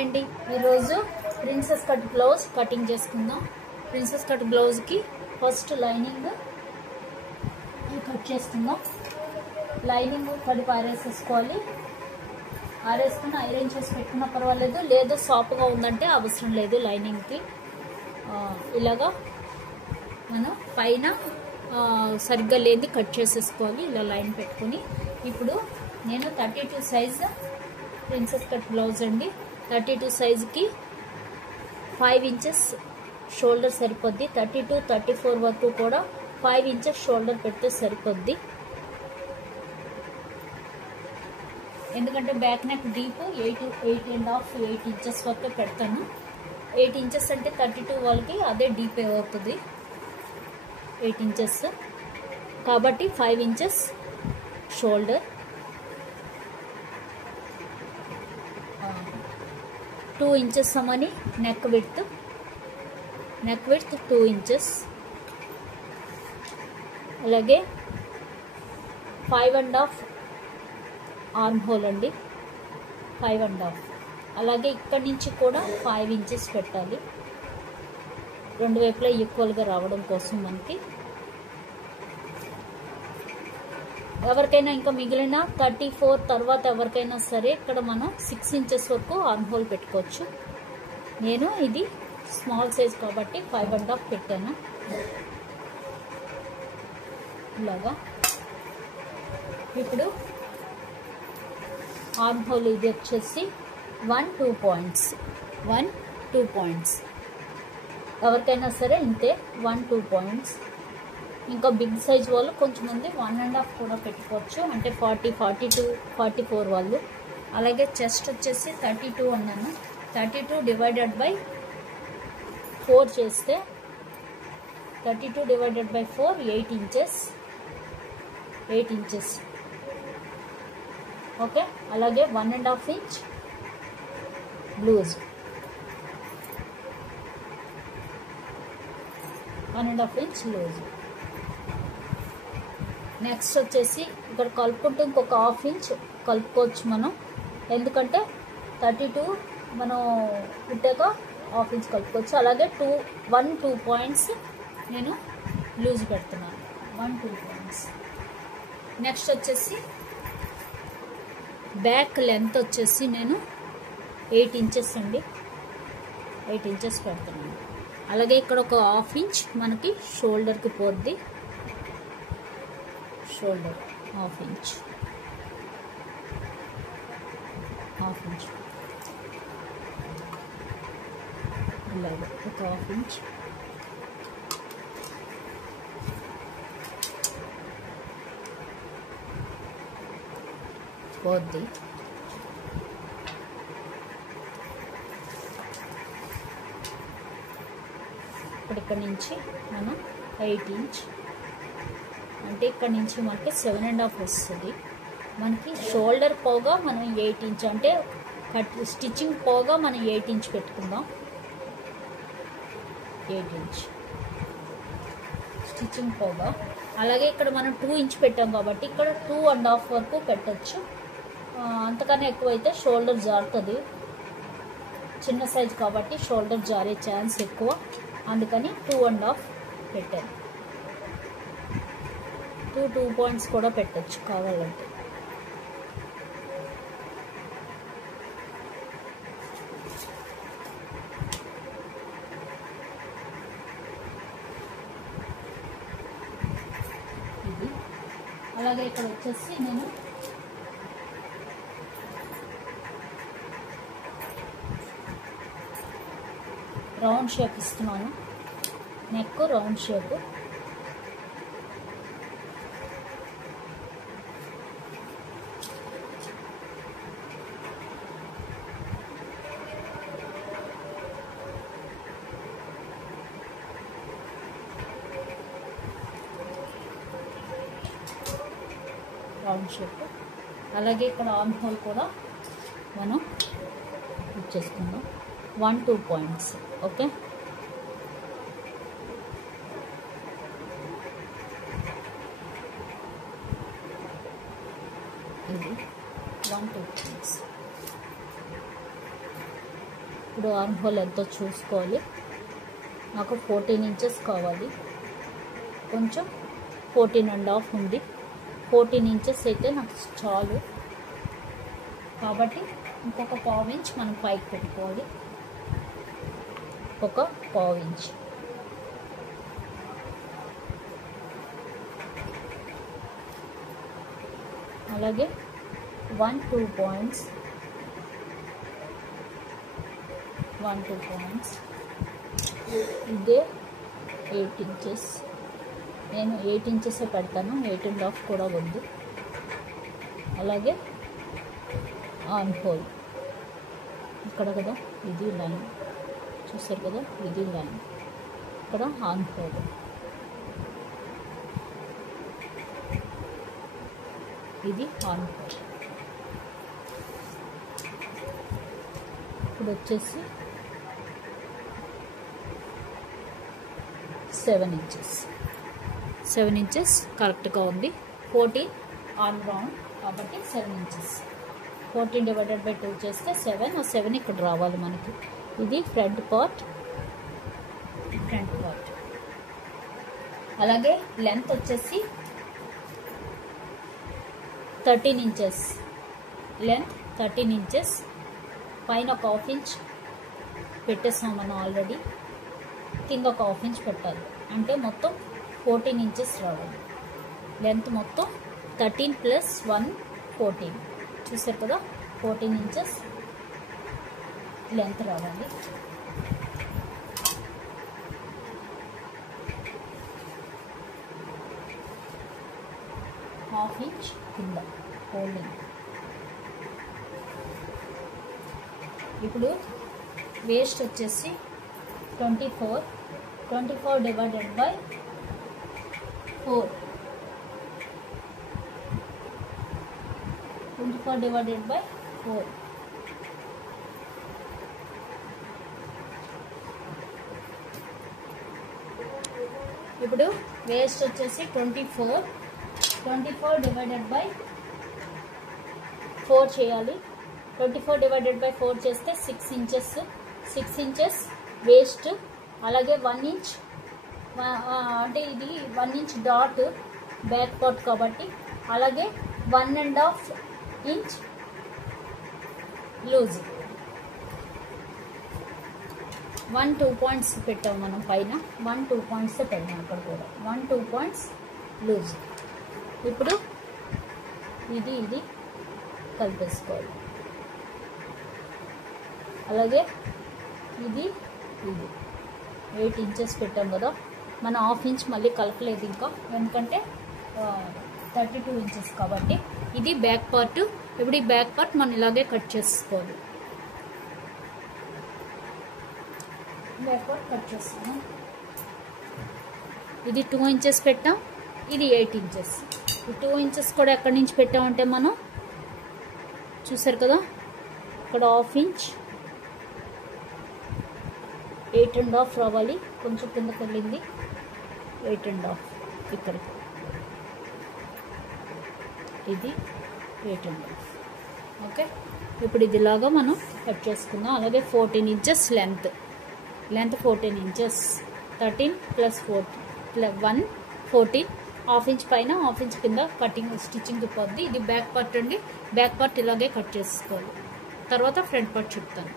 అండి ఈరోజు princess cut blouse cutting చేసుకుందాం. ప్రిన్సెస్ కట్ బ్లౌజ్కి ఫస్ట్ లైనింగ్ కట్ చేసుకుందాం. లైనింగ్ కడిపి ఆరేసేసుకోవాలి. ఆరేసుకుని ఐరన్ చేసి పెట్టుకున్న పర్వాలేదు, లేదు సాఫ్ట్గా ఉందంటే అవసరం లేదు. లైనింగ్కి ఇలాగా మనం పైన సరిగ్గా లేని కట్ చేసేసుకోవాలి. ఇలా లైన్ పెట్టుకొని ఇప్పుడు నేను 32 సైజ్ ప్రిన్సెస్ కట్ బ్లౌజ్ అండి. 32 సైజుకి 5 ఇంచెస్ షోల్డర్ సరిపోద్ది. 32, 34 వరకు కూడా 5 ఇంచెస్ షోల్డర్ పెడితే సరిపోద్ది. ఎందుకంటే బ్యాక్ నెక్ డీప్ 8 ఇంచెస్ వరకు పెడతాను. 8 ఇంచెస్ అంటే 32 వాళ్ళకి అదే డీప్ అవుతుంది 8 ఇంచెస్ కాబట్టి 5 ఇంచెస్ షోల్డర్, 2 ఇంచెస్ సమని నెక్ విడ్త్ 2 ఇంచెస్, అలాగే 5.5 ఆర్మ్ హోల్ అండి, 5.5. అలాగే ఇక్కడి నుంచి కూడా 5 ఇంచెస్ పెట్టాలి, రెండు వైపులా ఈక్వల్గా రావడం కోసం మనకి. ఎవరికైనా ఇంకా మిగిలిన 34 తర్వాత ఎవరికైనా సరే ఇక్కడ మనం 6 ఇంచెస్ వరకు ఆర్మ్ హోల్ పెట్టుకోవచ్చు. నేను ఇది స్మాల్ సైజ్ కాబట్టి 5.5 పెట్టాను. ఇలాగా ఇప్పుడు ఆర్మ్ హోల్ ఇది వచ్చేసి 1-2 పాయింట్స్. ఎవరికైనా సరే ఇంతే 1-2 పాయింట్స్. ఇంకా బిగ్ సైజ్ వాళ్ళు కొంచెమంది 1.5 కూడా పెట్టుకోవచ్చు, అంటే 40, 42, 44 వాళ్ళు. అలాగే చెస్ట్ వచ్చేసి 32 అన్నాను. 32 డివైడెడ్ బై 4 చేస్తే 32 డివైడెడ్ బై 4 8 ఇంచెస్. ఓకే, అలాగే 1.5 inch loose, 1.5 inch loose. Next వచ్చేసి ఇక్కడ కలుపుకుంటూ ఇంకొక 1/2 ఇంచ్ కలుపుకోవచ్చు మనం, ఎందుకంటే 32 మనం పుట్టాక 1/2 ఇంచ్ కలుపుకోవచ్చు. అలాగే 1-2 పాయింట్స్ నేను లూజ్ పెడుతున్నాను, 1-2 పాయింట్స్. నెక్స్ట్ వచ్చేసి బ్యాక్ లెంత్ వచ్చేసి నేను 8 ఇంచెస్ అండి, 8 ఇంచెస్ పెడుతున్నాను. అలాగే ఇక్కడ ఒక 1/2 ఇంచ్ మనకి షోల్డర్కి పోద్ది, షోల్డర్ 1/2 ఇంచ్ ఇలాగ ఒక 1/2 ఇంచ్. పోద్ది. ఇప్పుడు ఇక్కడ నుంచి మనం 8 ఇంచ్ అంటే ఇక్కడ నుంచి మనకి 7.5 వస్తుంది. మనకి షోల్డర్ పోగా మనం 8 ఇంచ్ అంటే స్టిచ్చింగ్ పోగా మనం 8 ఇంచ్ పెట్టుకుందాం. 8 ఇంచ్ స్టిచ్చింగ్ పోగా. అలాగే ఇక్కడ మనం 2 ఇంచ్ పెట్టాం కాబట్టి ఇక్కడ 2.5 వరకు పెట్టచ్చు. అంతకన్నా ఎక్కువైతే షోల్డర్ జారుతుంది, చిన్న సైజ్ కాబట్టి షోల్డర్ జారే ఛాన్స్ ఎక్కువ, అందుకని 2.5 పెట్టాను. 2 పాయింట్స్ కూడా పెట్టచ్చు కావాలంటే. ఇది అలాగే ఇక్కడ వచ్చేసి నేను రౌండ్ షేప్ ఇస్తున్నాను, నెక్ రౌండ్ షేప్. అలాగే ఇక్కడ ఆర్మ్ హోల్ కూడా మనం ఇచ్చేసుకుందాం 1-2 పాయింట్స్. ఓకే, ఇది 1-2 పాయింట్స్. ఇప్పుడు ఆర్మ్ హోల్ ఎంతో చూసుకోవాలి. నాకు 14 ఇంచెస్ కావాలి. కొంచెం 14.5 ఉంది. 14 ఇంచెస్ అయితే నాకు చాలు. కాబట్టి ఇంకొక 1/4 ఇంచ్ మనం పైకి పెట్టుకోవాలి. ఒక 1/4 ఇంచ్. అలాగే 1-2 పాయింట్స్ ఇదే 8 ఇంచెస్. నేను 8 ఇంచెస్ పెడతాను, 8.5 కూడా వద్దు. అలాగే ఆర్మ్ హోల్ ఇక్కడ కదా, ఇది లైన్ చూసారు కదా, ఇది లైన్. ఇక్కడ ఆర్మ్ హోల్, ఇది ఆర్మ్ హోల్. ఇప్పుడు వచ్చేసి 7 ఇంచెస్. 7 ఇంచెస్ కరెక్ట్గా ఉంది. 14 ఆర్మ్ రౌండ్ కాబట్టి 7 ఇంచెస్. 14 డివైడెడ్ బై 2 చేస్తే 7. ఆ 7 ఇక్కడ రావాలి మనకి. ఇది ఫ్రంట్ పార్ట్. అలాగే లెంత్ వచ్చేసి 13 ఇంచెస్. Length 13 inches. పైన ఒక 1/2 ఇంచ్ పెట్టేసాం మనం ఆల్రెడీ. కింద ఒక 1/2 ఇంచ్ పెట్టాలి. అంటే మొత్తం 14 ఇంచెస్ రావాలి. లెంత్ మొత్తం 13 + 1 14. చూసారు కదా, 14 ఇంచెస్ లెంత్ రావాలి. ½ ఇంచ్ కింద హోల్డింగ్. ఇప్పుడు వేస్ట్ వచ్చేసి 24 డివైడెడ్ బై 4. 24 divided by 4. ఇప్పుడు వేస్ట్ వచ్చేసి 24 డివైడెడ్ బై 4 చేయాలి. 24 డివైడెడ్ బై 4 చేస్తే 6 ఇంచెస్. 6 inches waist. అలాగే 1 ఇంచ్, అంటే ఇది 1 ఇంచ్ డాట్ బ్యాక్ పార్ట్ కాబట్టి. అలాగే 1.5 ఇంచ్ లూజ్. 1-2 పాయింట్స్ పెట్టాం మనం పైన. 1-2 పాయింట్స్ పెట్టాం ఇక్కడ కూడా. 1-2 పాయింట్స్ లూజ్. ఇప్పుడు ఇది కలిపేసుకోవాలి. అలాగే ఇది 8 ఇంచెస్ పెట్టాం కదా, మనం 1/2 ఇంచ్ మళ్ళీ కలపలేదు ఇంకా, ఎందుకంటే 32 ఇంచెస్ కాబట్టి. ఇది బ్యాక్ పార్ట్. ఇప్పుడు ఈ బ్యాక్ పార్ట్ మనం ఇలాగే కట్ చేసుకోవాలి. బ్యాక్ పార్ట్ కట్ చేస్తాము. ఇది 2 ఇంచెస్ పెట్టాం, ఇది 8 ఇంచెస్. ఈ 2 ఇంచెస్ కూడా ఎక్కడి నుంచి పెట్టామంటే మనం చూసారు కదా, ఇక్కడ 1/2 ఇంచ్ 8.5 రావాలి. కొంచెం కిందకి వెళ్ళింది 8.5 ఇక్కడికి. ఇది 8.5. ఓకే, ఇప్పుడు ఇదిలాగా మనం కట్ చేసుకుందాం. అలాగే 14 ఇంచెస్ లెంత్ 14 ఇంచెస్. 13 + 1 14. 1/2 ఇంచ్ పైన 1/2 ఇంచ్ కింద కటింగ్ స్టిచ్చింగ్ పోద్ది. ఇది బ్యాక్ పార్ట్ అండి. బ్యాక్ పార్ట్ ఇలాగే కట్ చేసుకోవాలి. తర్వాత ఫ్రంట్ పార్ట్ చెప్తాను.